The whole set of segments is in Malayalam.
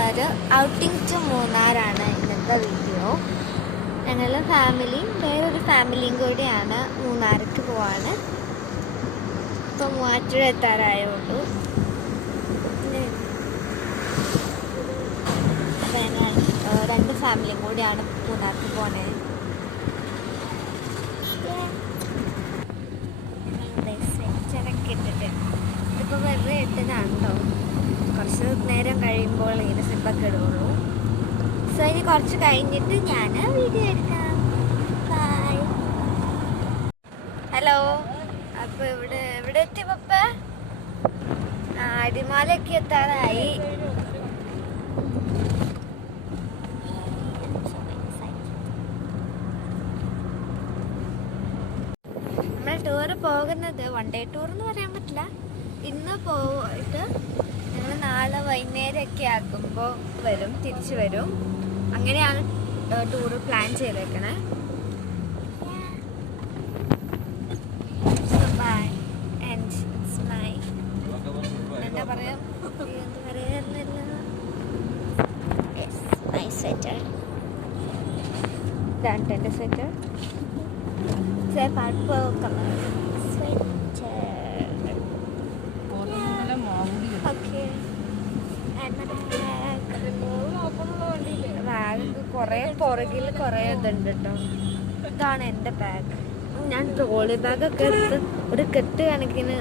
ഒരു ഔട്ടിംഗ് ടു മൂന്നാറാണ് ഇന്നത്തെ വീഡിയോ. ഞങ്ങൾ ഫാമിലിയും വേറൊരു ഫാമിലിയും കൂടിയാണ് മൂന്നാർക്ക് പോവാണ്. ഇപ്പോൾ മൂവാറ്റുപുഴ എത്താറായുള്ളൂ. രണ്ട് ഫാമിലിയും കൂടിയാണ് മൂന്നാർക്ക് പോണേ. ഇട്ടിട്ട് ഇതിപ്പോൾ വെറുതെ ഇട്ടതാണല്ലോ. കുറച്ച് നേരം കഴിയുമ്പോൾ ഇങ്ങനെ സ്ലിപ്പൊക്കെ ഇടുള്ളൂ. സോ ഇനി കുറച്ച് കഴിഞ്ഞിട്ട് ഞാൻ വീഡിയോ എടുക്കാം. ബൈ. ഹലോ. അപ്പോൾ എവിടെ എത്തി പപ്പ? അടിമാലൊക്കെ എത്താറായി. നമ്മൾ ടൂറ് പോകുന്നത് വൺ ഡേ ടൂർ എന്ന് പറയാൻ പറ്റില്ല. ഇന്ന് പോയിട്ട് ഞങ്ങൾ നാളെ വൈകുന്നേരമൊക്കെ ആക്കുമ്പോൾ തിരിച്ചു വരും. അങ്ങനെയാണ് ടൂറ് പ്ലാൻ ചെയ്തേക്കണേ. എന്താ പറയാ സ്വെറ്റർ, ഇതാണ് എൻ്റെ sweater. purple color sweater. Okay. And bag കുറേ പുറകിൽ കുറേ ഇതുണ്ട് കേട്ടോ. ഇതാണ് എൻ്റെ ബാഗ്. ഞാൻ ട്രോളി ബാഗൊക്കെ എടുത്ത് ഒരു കെട്ട് കണക്കിന്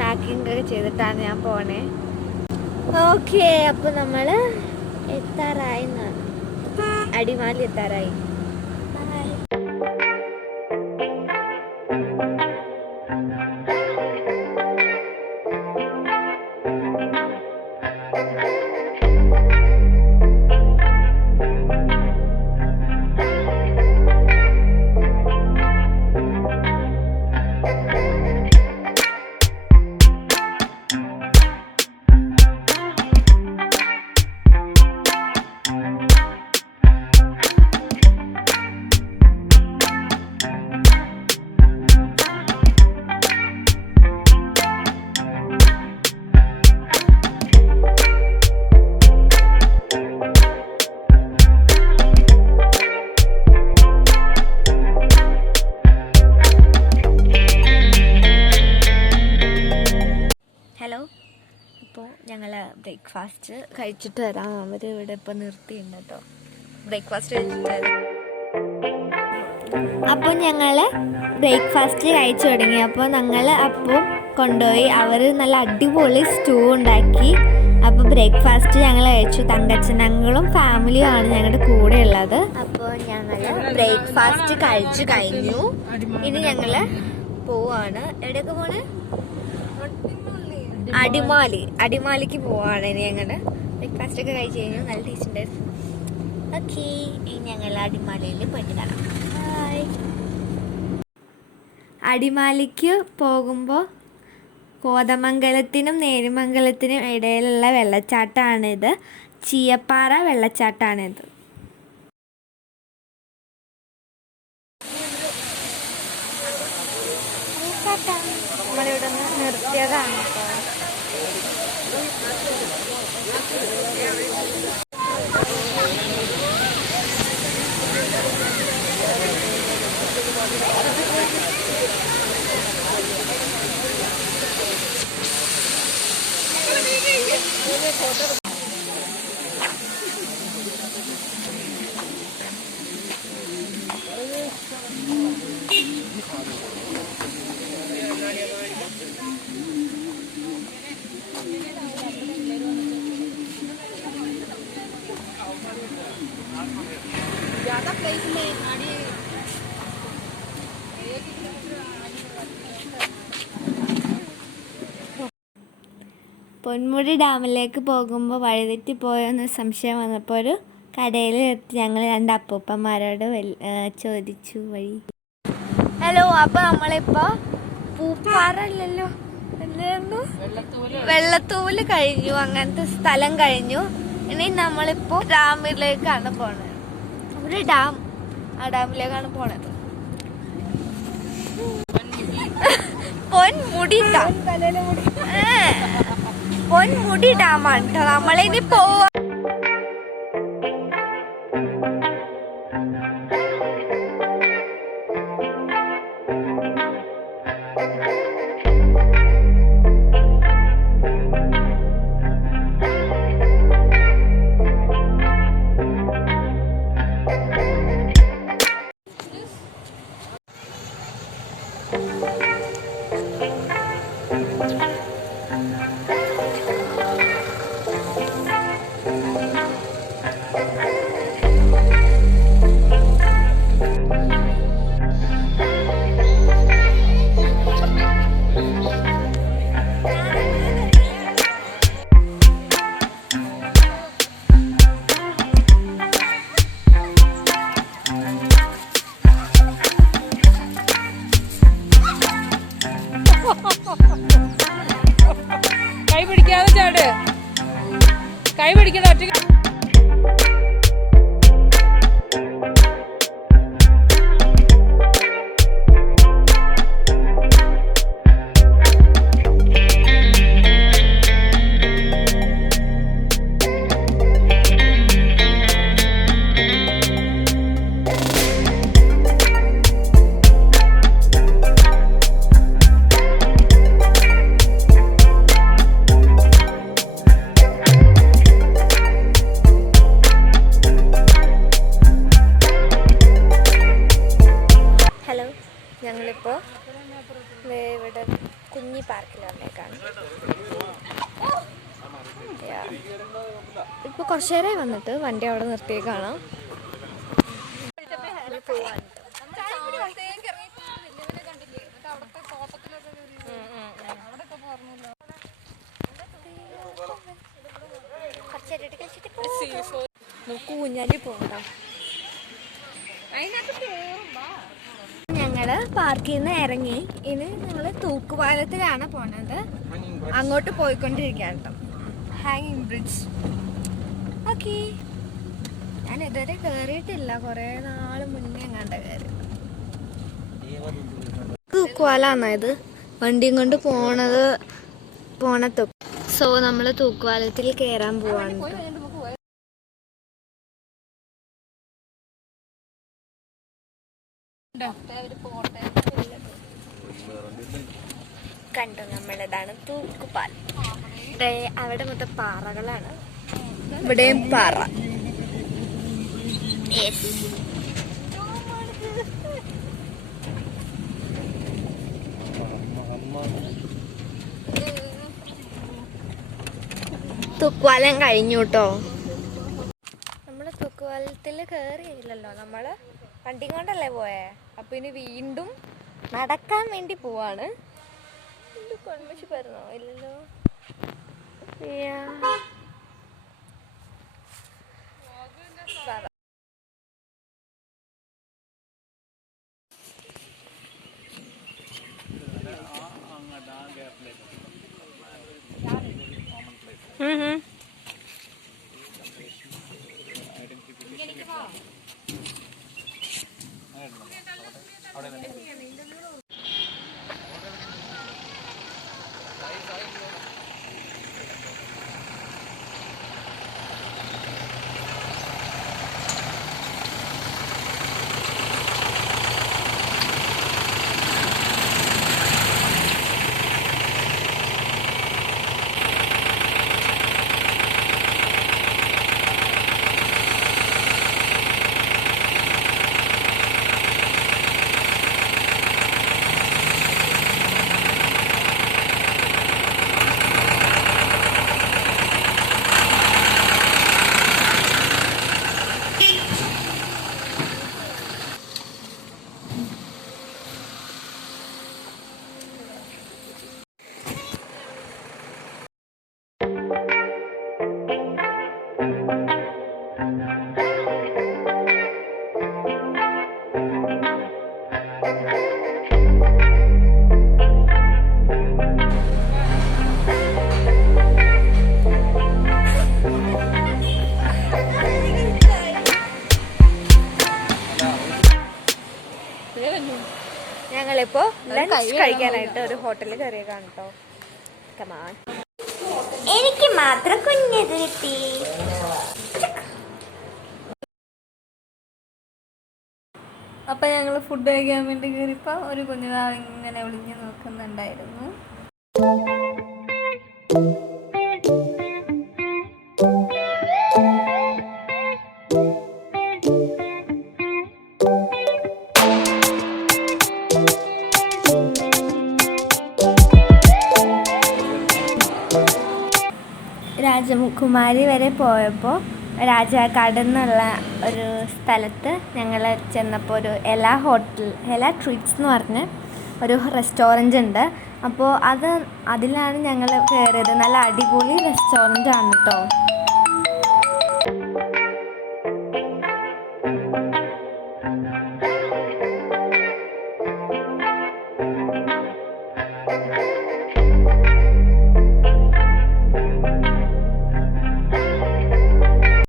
പാക്കിംഗ് ഒക്കെ ചെയ്തിട്ടാണ് ഞാൻ പോണേ. ഓക്കെ, അപ്പോൾ നമ്മൾ എത്താറായി, അടിമാലി എത്താറായി. അപ്പോൾ ഞങ്ങൾ ബ്രേക്ക്ഫാസ്റ്റ് കഴിച്ചിട്ട് വരാം. അവർ ഇവിടെ ഇപ്പോൾ നിർത്തിയിട്ടുണ്ട് കേട്ടോ. ബ്രേക്ക്ഫാസ്റ്റ് കഴിച്ചിട്ട് വരാം. അപ്പോൾ ഞങ്ങൾ ബ്രേക്ക്ഫാസ്റ്റ് കഴിച്ചു തുടങ്ങി. അപ്പോൾ ഞങ്ങൾ അപ്പോൾ കൊണ്ടുപോയി അവർ നല്ല അടിപൊളി സ്റ്റൂ ഉണ്ടാക്കി. അപ്പോൾ ബ്രേക്ക്ഫാസ്റ്റ് ഞങ്ങൾ കഴിച്ചു. തങ്കച്ചനങ്ങളും ഫാമിലിയും ആണ് ഞങ്ങളുടെ കൂടെ ഉള്ളത്. അപ്പോൾ ഞങ്ങൾ ബ്രേക്ക്ഫാസ്റ്റ് കഴിച്ചു കഴിഞ്ഞു. ഇനി ഞങ്ങൾ പോവാണ്. എവിടെയൊക്കെ പോണേ? അടിമാലിക്ക് പോവാണ്. ഇനി ഞങ്ങളുടെ ബ്രേക്ക്ഫാസ്റ്റ് ഒക്കെ കഴിച്ച് കഴിഞ്ഞു. നല്ല ടേസ്റ്റ് ഉണ്ട്. ഓക്കെ, ഇനി ഞങ്ങൾ അടിമാലിയിൽ പോയിട്ട് കാണാം. അടിമാലിക്ക് പോകുമ്പോൾ കോതമംഗലത്തിനും നേര്യമംഗലത്തിനും ഇടയിലുള്ള വെള്ളച്ചാട്ടമാണിത്. ചീയപ്പാറ വെള്ളച്ചാട്ടമാണിത്. നമ്മളിവിടെ നിന്ന് നിർത്തിയതാണ് കേട്ടോ. പൊന്മുടി ഡാമിലേക്ക് പോകുമ്പോൾ വഴിതെറ്റി പോയെന്ന് സംശയം വന്നപ്പോൾ ഒരു കടയിൽ എത്തി ഞങ്ങൾ രണ്ട് അപ്പൂപ്പന്മാരോട് ചോദിച്ചു വഴി. ഹലോ, അപ്പോൾ നമ്മളിപ്പോൾ പൂപ്പാറല്ലോ വെള്ളത്തൂവല് കഴിഞ്ഞു, അങ്ങനത്തെ സ്ഥലം കഴിഞ്ഞു. ഇനി നമ്മളിപ്പോൾ ഡാമിലേക്കാണ് പോണത്. ഒരു ഡാം, ആ ഡാമിലേക്കാണ് പോണത്. പൊന്മുടി ഡാമാണ് കേട്ടോ. നമ്മളിനി പോവാ. ഞങ്ങളിപ്പോൾ ഇവിടെ കുഞ്ഞി പാർക്കിൽ വന്നേക്കാണ്. ഇപ്പോൾ കുറച്ച് നേരമായി വന്നിട്ട് വണ്ടി അവിടെ നിർത്തിയേക്കാണ്. നമുക്ക് ഊഞ്ഞാലി പോകണം. ഞങ്ങൾ പാർക്കിൽ നിന്ന് ഇറങ്ങി. ഇനി ഞങ്ങൾ തൂക്കുപാലത്തിലാണ് പോണത്. അങ്ങോട്ട് പോയിക്കൊണ്ടിരിക്കുകയാണ് കേട്ടോ. ഹാങ്ങിങ് ബ്രിഡ്ജ്. ഓക്കെ, ഞാൻ ഇതുവരെ കയറിയിട്ടില്ല. കുറേ നാൾ മുന്നേ എങ്ങാണ്ട് കയറി. തൂക്കുപാലാണോ ഇത്? വണ്ടിയും കൊണ്ട് പോണ സോ നമ്മൾ തൂക്കുപാലത്തിൽ കയറാൻ പോവാണ്. കണ്ടു, നമ്മളിതാണ് തൂക്കുപാൽ. അവിടെ മൊത്തം പാറകളാണ്. ഇവിടെയും പാറ. തൂക്കുപാലം കഴിഞ്ഞു കേട്ടോ. നമ്മള് തൂക്കുപാലത്തിൽ കയറിയില്ലല്ലോ. നമ്മള് വണ്ടി കൊണ്ടല്ലേ പോയേ. അപ്പൊ ഇനി വീണ്ടും നടക്കാൻ വേണ്ടി പോവാണ്. കൊണ്ടുവച്ച് പറഞ്ഞോ? ഇല്ലല്ലോ. ഞങ്ങളിപ്പോ ലഞ്ച് കഴിക്കാനായിട്ട് ഒരു ഹോട്ടലിൽ കയറിയേക്കാണ് കേട്ടോ. കമാൻ, എനിക്ക് മാത്രം കുഞ്ഞത് കിട്ടി. അപ്പം ഞങ്ങൾ ഫുഡ് കഴിക്കാൻ വേണ്ടി കയറിയപ്പോൾ ഒരു കുഞ്ഞുനാൾ ഇങ്ങനെ ഒളിഞ്ഞു നോക്കുന്നുണ്ടായിരുന്നു. രാജകുമാരി വരെ പോയപ്പോൾ രാജാക്കാട് എന്നുള്ള ഒരു സ്ഥലത്ത് ഞങ്ങൾ ചെന്നപ്പോൾ ഒരു എല ട്രീറ്റ്സ് എന്ന് പറഞ്ഞ് ഒരു റെസ്റ്റോറൻറ്റ് ഉണ്ട്. അപ്പോൾ അതിലാണ് ഞങ്ങൾ കയറിയത്. നല്ല അടിപൊളി റെസ്റ്റോറൻ്റ് ആണ് കേട്ടോ.